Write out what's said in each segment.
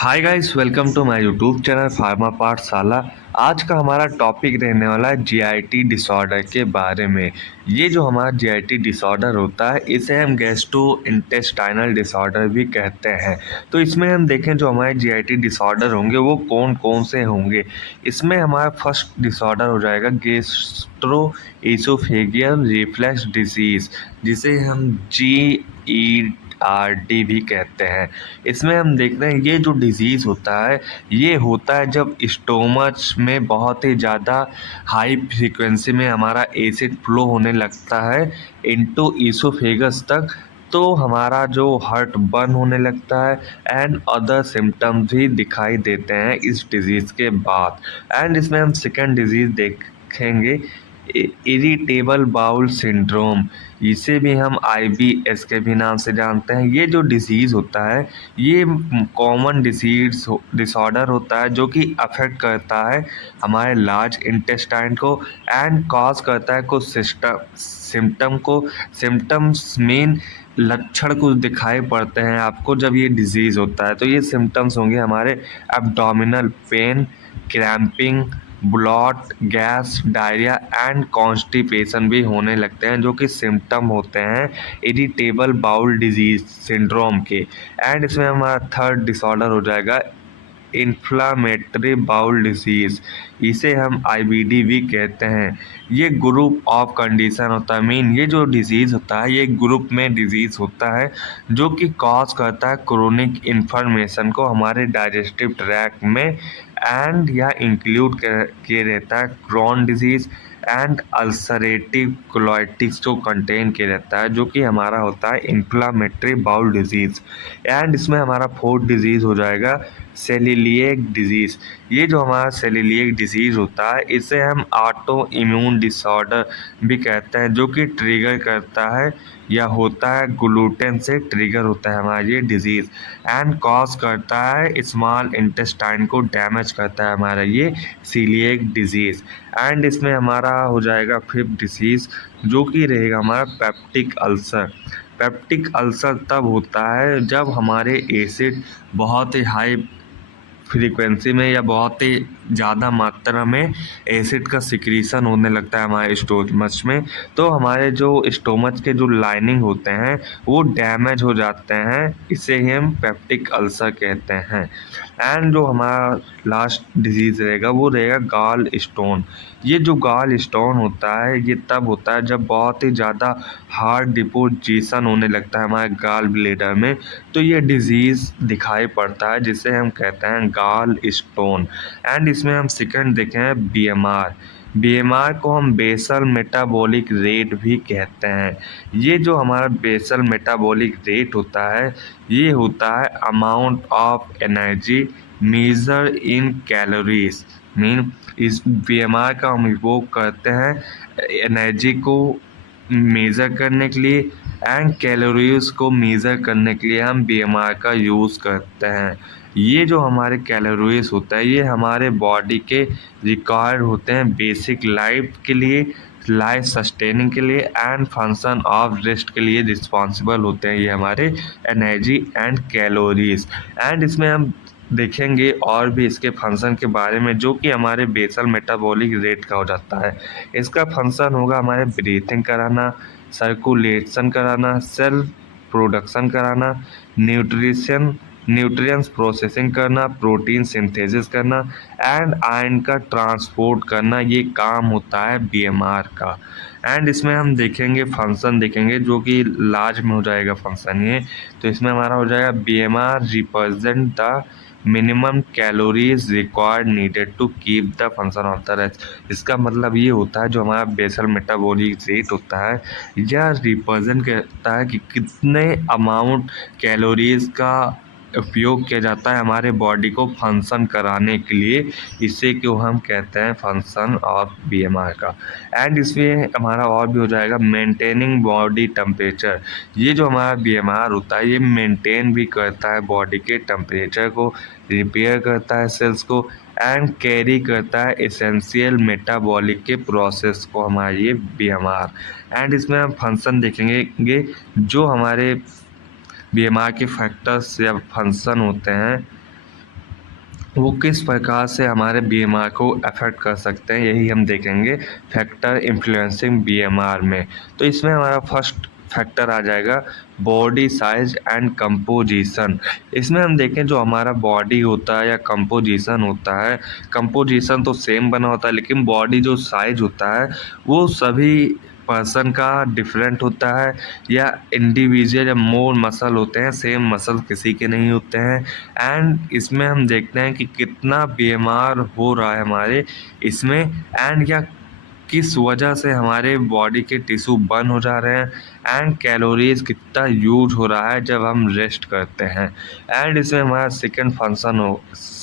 Hi guys, welcome to my YouTube channel Pharma Pathshala. आज का हमारा टॉपिक रहने वाला है जीआईटी डिसऑर्डर के बारे में। ये जो हमारा जीआईटी डिसऑर्डर होता है इसे हम गैस्ट्रो इंटेस्टाइनल डिसऑर्डर भी कहते हैं। तो इसमें हम देखें जो हमारे जीआईटी डिसऑर्डर होंगे वो कौन कौन से होंगे। इसमें हमारा फर्स्ट डिसऑर्डर हो जाएगा गैस्ट्रो एसोफेगियल रिफ्लक्स डिजीज़, जिसे हम GERD भी कहते हैं। इसमें हम देख रहे हैं ये जो डिज़ीज़ होता है ये होता है जब स्टोमच में बहुत ही ज़्यादा हाई फ्रीक्वेंसी में हमारा एसिड फ्लो होने लगता है इनटू ईसोफेगस तक। तो हमारा जो हार्ट बर्न होने लगता है एंड अदर सिम्टम्स भी दिखाई देते हैं इस डिज़ीज़ के बाद। एंड इसमें हम सेकेंड डिज़ीज़ देखेंगे इरिटेबल बाउल सिंड्रोम, इसे भी हम IBS के भी नाम से जानते हैं। ये जो डिसीज़ होता है ये कॉमन डिसऑर्डर होता है जो कि अफेक्ट करता है हमारे लार्ज इंटेस्टाइन को एंड कॉज करता है कुछ सिम्टम्स मेन लक्षण कुछ दिखाई पड़ते हैं आपको जब ये डिजीज़ होता है। तो ये सिम्टम्स होंगे हमारे abdominal pain, cramping, blot, gas, diarrhoea and constipation भी होने लगते हैं जो कि सिम्टम होते हैं इरिटेबल बाउल डिजीज सिंड्रोम के। एंड इसमें हमारा थर्ड डिसऑर्डर हो जाएगा इन्फ्लामेटरी बाउल डिसीज़, इसे हम IBD भी कहते हैं। ये ग्रुप ऑफ कंडीशन होता है, मीन ये जो डिजीज़ होता है ये ग्रुप में डिजीज़ होता है जो कि कॉज करता है क्रोनिक इन्फ्लेमेशन को हमारे डाइजेस्टिव ट्रैक्ट में एंड या इंक्लूड किए रहता है Crohn disease and ulcerative colitis को कंटेन किया रहता है जो कि हमारा होता है इन्फ्लामेटरी बाउल डिजीज़। एंड इसमें हमारा फोर्थ डिजीज़ हो जाएगा सेलिलिएक डिजीज़। ये जो हमारा सेलिलिएक डिजीज़ होता है इसे हम ऑटो इम्यून डिसऑर्डर भी कहते हैं जो कि ट्रिगर करता है या होता है ग्लूटेन से ट्रिगर होता है हमारा ये डिजीज़ एंड कॉज करता है स्मॉल इंटेस्टाइन को डैमेज करता है हमारा ये सीलिएक डिजीज़। एंड इसमें हमारा हो जाएगा फिफ्थ डिसीज़ जो कि रहेगा हमारा पेप्टिक अल्सर। पेप्टिक अल्सर तब होता है जब हमारे एसिड बहुत ही हाई फ्रीक्वेंसी में या बहुत ही ज़्यादा मात्रा में एसिड का सिक्रीशन होने लगता है हमारे स्टोमच में। तो हमारे जो स्टोमच के जो लाइनिंग होते हैं वो डैमेज हो जाते हैं, इसे ही हम पेप्टिक अल्सर कहते हैं। एंड जो हमारा लास्ट डिजीज़ रहेगा वो रहेगा गॉल स्टोन। ये जो गॉल स्टोन होता है ये तब होता है जब बहुत ही ज़्यादा हार्ड डिपोजिशन होने लगता है हमारे गॉल ब्लेडर में। तो ये डिजीज़ दिखाई पड़ता है जिसे हम कहते हैं गॉल स्टोन। एंड इसमें हम सेकंड देखें BMR। BMR को हम बेसल मेटाबॉलिक रेट भी कहते हैं। ये जो हमारा बेसल मेटाबॉलिक रेट होता है ये होता है amount of energy measure in calories, mean इस BMR का हम उपयोग करते हैं एनर्जी को मेज़र करने के लिए एंड कैलोरीज को मेज़र करने के लिए हम BMR का यूज़ करते हैं। ये जो हमारे कैलोरीज होता है ये हमारे बॉडी के रिक्वायर्ड होते हैं बेसिक लाइफ के लिए, लाइफ सस्टेनिंग के लिए एंड फंक्शन ऑफ रेस्ट के लिए रिस्पॉन्सिबल होते हैं ये हमारे एनर्जी एंड कैलोरीज। एंड इसमें हम देखेंगे और भी इसके फंक्शन के बारे में जो कि हमारे बेसल मेटाबॉलिक रेट का हो जाता है। इसका फंक्शन होगा हमारे ब्रीथिंग कराना, सर्कुलेशन कराना, सेल प्रोडक्शन कराना, न्यूट्रिएंट्स प्रोसेसिंग करना, प्रोटीन सिंथेसिस करना एंड आयरन का ट्रांसपोर्ट करना, ये काम होता है BMR का। एंड इसमें हम देखेंगे फंक्शन देखेंगे जो कि लार्ज में हो जाएगा फंक्शन ये। तो इसमें हमारा हो जाएगा BMR represent the minimum calories required needed to keep the function of the rest. इसका मतलब ये होता है जो हमारा बेसल मेटाबॉलिक रेट होता है यह रिप्रेजेंट करता है कि कितने अमाउंट कैलोरीज का उपयोग किया जाता है हमारे बॉडी को फंक्शन कराने के लिए। इसे क्यों हम कहते हैं फंक्शन ऑफ BMR का। एंड इसमें हमारा और भी हो जाएगा मेंटेनिंग बॉडी टेम्परेचर। ये जो हमारा BMR होता है ये मेंटेन भी करता है बॉडी के टेम्परेचर को, रिपेयर करता है सेल्स को एंड कैरी करता है एसेंशियल मेटाबॉलिक के प्रोसेस को हमारा ये BMR। एंड इसमें हम फंक्शन देखेंगे जो हमारे BMR के फैक्टर्स या फंक्शन होते हैं वो किस प्रकार से हमारे बीएमआर को अफेक्ट कर सकते हैं, यही हम देखेंगे फैक्टर इन्फ्लुएंसिंग बीएमआर में। तो इसमें हमारा फर्स्ट फैक्टर आ जाएगा बॉडी साइज एंड कंपोजिशन। इसमें हम देखें जो हमारा बॉडी होता है या कंपोजिशन होता है, कंपोजिशन तो सेम बना होता है लेकिन बॉडी जो साइज होता है वो सभी पर्सन का डिफरेंट होता है, या इंडिविजुअल या मोर मसल होते हैं, सेम मसल किसी के नहीं होते हैं। एंड इसमें हम देखते हैं कि कितना बीएमआर हो रहा है हमारे इसमें, एंड या किस वजह से हमारे बॉडी के टिश्यू बर्न हो जा रहे हैं, एंड कैलोरीज कितना यूज हो रहा है जब हम रेस्ट करते हैं। एंड इसमें हमारा सेकंड फंक्शन हो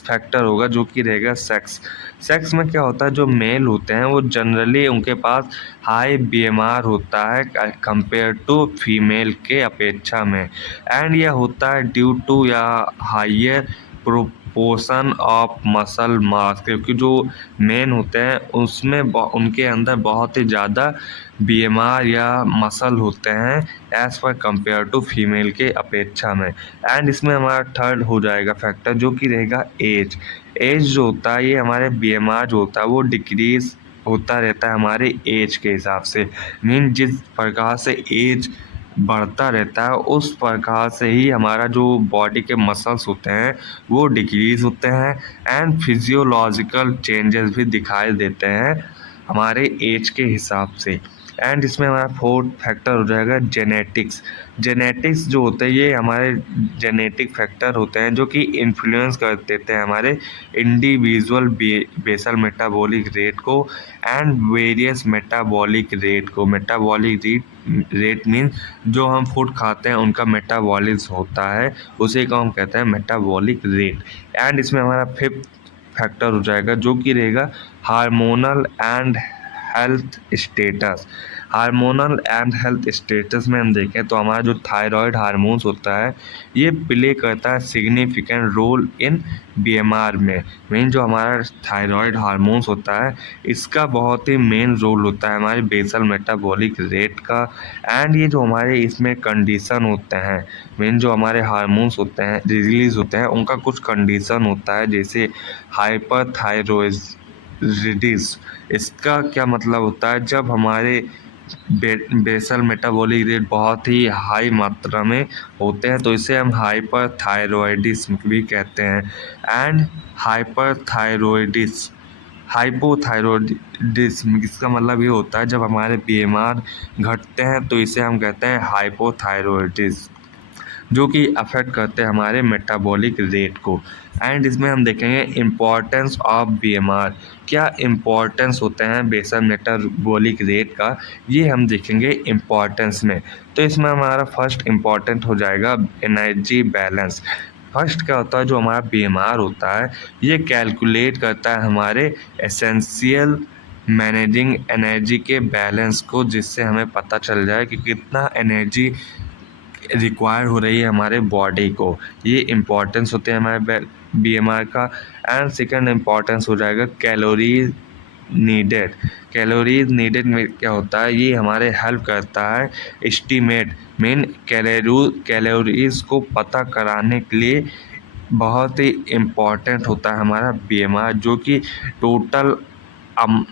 फैक्टर होगा जो कि रहेगा सेक्स। सेक्स में क्या होता है, जो मेल होते हैं वो जनरली उनके पास हाई बीएमआर होता है कंपेयर टू फीमेल के अपेक्षा में। एंड यह होता है ड्यू टू या higher proportion of muscle mass, क्योंकि जो मेन होते हैं उसमें उनके अंदर बहुत ही ज़्यादा बीएमआर या मसल होते हैं as per compare to female के अपेक्षा में। एंड इसमें हमारा थर्ड हो जाएगा फैक्टर जो कि रहेगा एज। एज जो होता है ये हमारे बीएमआर जो होता है वो डिक्रीज होता रहता है हमारे एज के हिसाब से। मीन जिस प्रकार से एज बढ़ता रहता है उस प्रकार से ही हमारा जो बॉडी के मसल्स होते हैं वो डिक्रीज होते हैं, एंड फिजियोलॉजिकल चेंजेस भी दिखाई देते हैं हमारे एज के हिसाब से। एंड इसमें हमारा फोर्थ फैक्टर हो जाएगा जेनेटिक्स। जेनेटिक्स जो होते हैं ये हमारे जेनेटिक फैक्टर होते हैं जो कि इन्फ्लुएंस कर देते हैं हमारे इंडिविजुअल बेसल मेटाबॉलिक रेट को एंड वेरियस मेटाबॉलिक रेट को। मेटाबॉलिक रेट मीन जो हम फूड खाते हैं उनका मेटाबॉलिज्म होता है, उसी को हम कहते हैं मेटाबॉलिक रेट। एंड इसमें हमारा फिफ्थ फैक्टर हो जाएगा जो कि रहेगा hormonal and health status. Hormonal and health status में हम देखें तो हमारा जो थायराइड हार्मोन्स होता है ये प्ले करता है सिग्निफिकेंट रोल इन बीएमआर में। मेन जो हमारा थायराइड हार्मोन्स होता है इसका बहुत ही मेन रोल होता है हमारे बेसल मेटाबॉलिक रेट का। एंड ये जो हमारे इसमें कंडीशन होते हैं, मेन जो हमारे हार्मोन्स होते हैं रिलीज होते हैं उनका कुछ कंडीशन होता है, जैसे हाइपरथायरॉयडिज्म। इसका क्या मतलब होता है, जब हमारे बेसल मेटाबॉलिक रेट बहुत ही हाई मात्रा में होते हैं तो इसे हम हाइपरथायरॉयडिज्म भी कहते हैं। एंड हाइपोथायरॉयडिज्म इसका मतलब ये होता है जब हमारे बीएमआर घटते हैं तो इसे हम कहते हैं हाइपोथायरॉयडिज्म, जो कि अफेक्ट करते हैं हमारे मेटाबॉलिक रेट को। एंड इसमें हम देखेंगे इम्पॉर्टेंस ऑफ बीएमआर। क्या इम्पॉर्टेंस होते हैं बेसल मेटाबॉलिक रेट का, ये हम देखेंगे इम्पॉर्टेंस में। तो इसमें हमारा फर्स्ट इम्पॉर्टेंट हो जाएगा एनर्जी बैलेंस। फर्स्ट क्या होता है, जो हमारा बीएमआर होता है ये कैलकुलेट करता है हमारे एसेंशियल मैनेजिंग एनर्जी के बैलेंस को, जिससे हमें पता चल जाए कि कितना एनर्जी रिक्वायर हो रही है हमारे बॉडी को। ये इम्पोर्टेंस होते हैं हमारे बीएमआर का। एंड सेकंड इम्पोर्टेंस हो जाएगा कैलोरीज नीडेड। कैलोरीज नीडेड में क्या होता है, ये हमारे हेल्प करता है एस्टीमेट मीन कैलोरीज को पता कराने के लिए बहुत ही इम्पॉर्टेंट होता है हमारा बीएमआर, जो कि total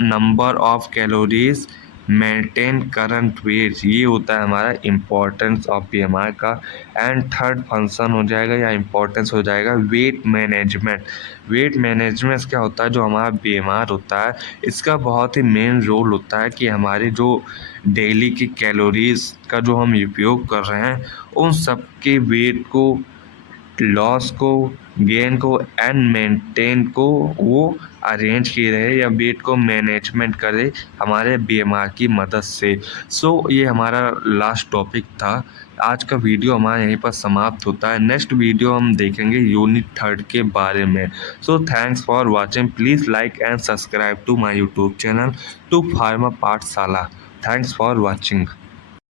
number of calories maintain current weight, ये होता है हमारा इम्पोर्टेंस ऑफ बीएमआर का। एंड थर्ड फंक्शन हो जाएगा या इम्पोर्टेंस हो जाएगा वेट मैनेजमेंट। वेट मैनेजमेंट क्या होता है, जो हमारा बीएमआर होता है इसका बहुत ही मेन रोल होता है कि हमारे जो डेली की कैलोरीज का जो हम उपयोग कर रहे हैं उन सब के वेट को, लॉस को, गेन को एंड मेंटेन को वो अरेंज किए रहे या वेट को मैनेजमेंट करे हमारे बीएमआर की मदद से। सो ये हमारा लास्ट टॉपिक था। आज का वीडियो हमारा यहीं पर समाप्त होता है। नेक्स्ट वीडियो हम देखेंगे यूनिट 3 के बारे में। So thanks for watching. Please like and subscribe to my YouTube channel to Pharma Pathshala. Thanks for watching.